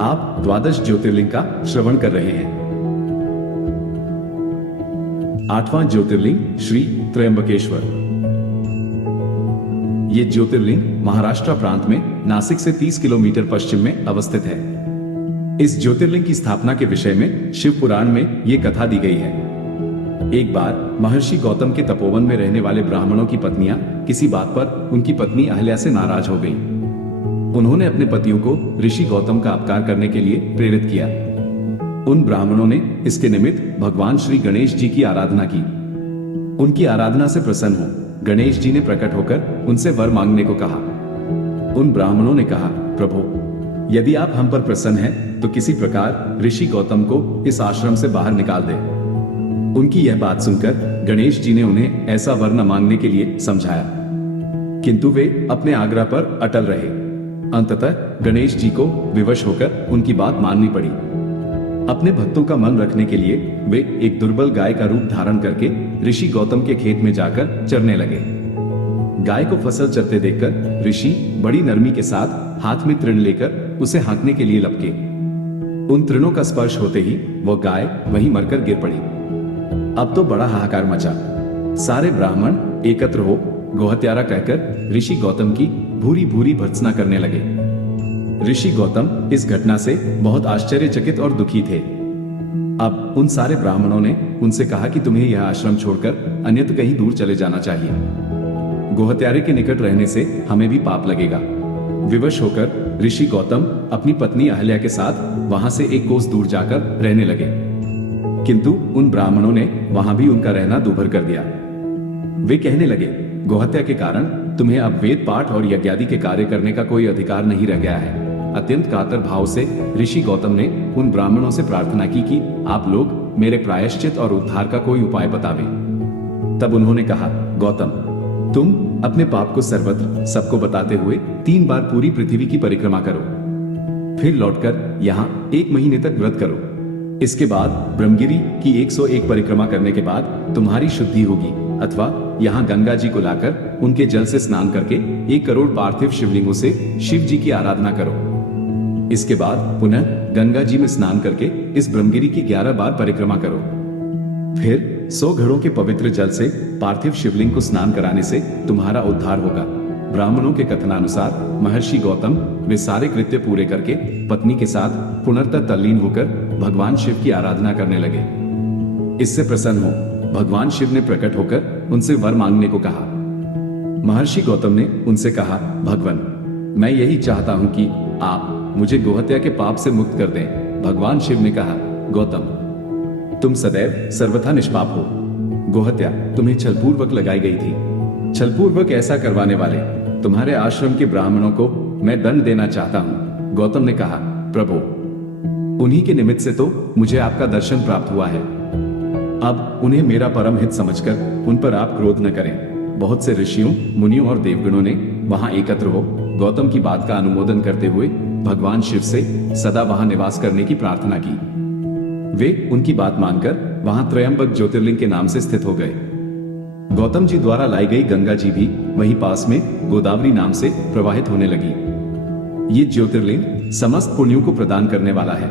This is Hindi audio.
आप 12 ज्योतिर्लिंग का श्रवण कर रहे हैं। 8वां ज्योतिर्लिंग श्री त्र्यंबकेश्वर। ये ज्योतिर्लिंग महाराष्ट्र प्रांत में नासिक से 30 किलोमीटर पश्चिम में अवस्थित है। इस ज्योतिर्लिंग की स्थापना के विषय में शिव पुराण में ये कथा दी गई है। एक बार महर्षि गौतम के तपोवन में रहने वाले ब्राह्मणों की पत्नियां किसी बात पर उनकी पत्नी अहल्या से नाराज हो गईं। उन्होंने अपने पतियों को ऋषि गौतम का अपकार करने के लिए प्रेरित किया। उन ब्राह्मणों ने इसके निमित्त भगवान श्री गणेश जी की आराधना की। उनकी आराधना से प्रसन्न हो गणेश जी ने प्रकट होकर उनसे वर मांगने को कहा। उन ब्राह्मणों ने कहा, प्रभु, यदि आप हम पर प्रसन्न हैं तो किसी प्रकार ऋषि गौतम को इस आश्रम से बाहर निकाल दें। उनकी यह बात सुनकर गणेश जी ने उन्हें ऐसा वर न मांगने के लिए समझाया, किंतु वे अपने आग्रह पर अटल रहे। अंततः गणेश जी को विवश होकर उनकी बात माननी पड़ी। अपने भक्तों का मन रखने के लिए वे एक दुर्बल गाय का रूप धारण करके ऋषि गौतम के खेत में जाकर चरने लगे। गाय को फसल चरते देखकर ऋषि बड़ी नरमी के साथ हाथ में तृण लेकर उसे हाँकने के लिए लपके। उन तृणों का स्पर्श होते ही वह गाय वहीं मरकर गिर पड़ी। अब तो बड़ा हाहाकार मचा। सारे ब्राह्मण एकत्र हो गोहत्यारा कहकर ऋषि गौतम की भूरी भूरी भर्त्सना करने लगे। ऋषि गौतम इस घटना से बहुत आश्चर्यचकित और दुखी थे। अब उन सारे ब्राह्मणों ने उनसे कहा कि तुम्हें यह आश्रम छोड़कर अन्यत्र कहीं दूर चले जाना चाहिए। गोहत्यारे के निकट रहने से हमें भी पाप लगेगा। विवश होकर ऋषि गौतम अपनी पत्नी अहल्या के साथ वहां से एक कोस दूर जाकर रहने लगे, किंतु उन ब्राह्मणों ने वहां भी उनका रहना दूभर कर दिया। वे कहने लगे, गोहत्या के कारण तुम्हें अब वेद पाठ और यज्ञादि के कार्य करने का कोई अधिकार नहीं रह गया है। अत्यंत कातर भाव से ऋषि गौतम ने उन ब्राह्मणों से प्रार्थना की कि आप लोग मेरे प्रायश्चित और उद्धार का कोई उपाय बतावें। तब उन्होंने कहा, गौतम, तुम अपने पाप को सर्वत्र सबको बताते हुए 3 बार पूरी पृथ्वी की परिक्रमा करो, फिर लौटकर यहाँ 1 महीने तक व्रत करो। इसके बाद ब्रह्मगिरी की 101 परिक्रमा करने के बाद तुम्हारी शुद्धि होगी, अथवा यहाँ गंगा जी को लाकर उनके जल से स्नान करके 1 करोड़ पार्थिव शिवलिंगों से शिव जी की आराधना करो। इसके बाद पुनः गंगा जी में स्नान करके इस ब्रह्मगिरी की 11 बार परिक्रमा करो। फिर 100 घड़ों के पवित्र जल से पार्थिव शिवलिंग को स्नान कराने से तुम्हारा उद्धार होगा। ब्राह्मणों के कथनानुसार महर्षि गौतम वे सारे कृत्य पूरे करके पत्नी के साथ पुनर्तः तल्लीन होकर भगवान शिव की आराधना करने लगे। इससे प्रसन्न हो भगवान शिव ने प्रकट होकर उनसे वर मांगने को कहा। महर्षि गौतम ने उनसे कहा, भगवान, मैं यही चाहता हूं कि आप मुझे गोहत्या के पाप से मुक्त कर दें। भगवान शिव ने कहा, गौतम, तुम सदैव सर्वथा निष्पाप हो। गोहत्या तुम्हें छलपूर्वक लगाई गई थी। छलपूर्वक ऐसा करवाने वाले तुम्हारे आश्रम के ब्राह्मणों को मैं दंड देना चाहता हूं। गौतम ने कहा, प्रभु, उन्हीं के निमित्त से तो मुझे आपका दर्शन प्राप्त हुआ है। अब उन्हें मेरा परम हित समझकर उन पर आप क्रोध न करें। बहुत से ऋषियों, मुनियों और देवगणों ने वहां एकत्र हो गौतम की बात का अनुमोदन करते हुए भगवान शिव से सदा वहां निवास करने की प्रार्थना की। वे उनकी बात मानकर वहां त्रयंबक ज्योतिर्लिंग के नाम से स्थित हो गए। गौतम जी द्वारा लाई गई गंगा जी भी वहीं पास में गोदावरी नाम से प्रवाहित होने लगी। ये ज्योतिर्लिंग समस्त पुण्यों को प्रदान करने वाला है।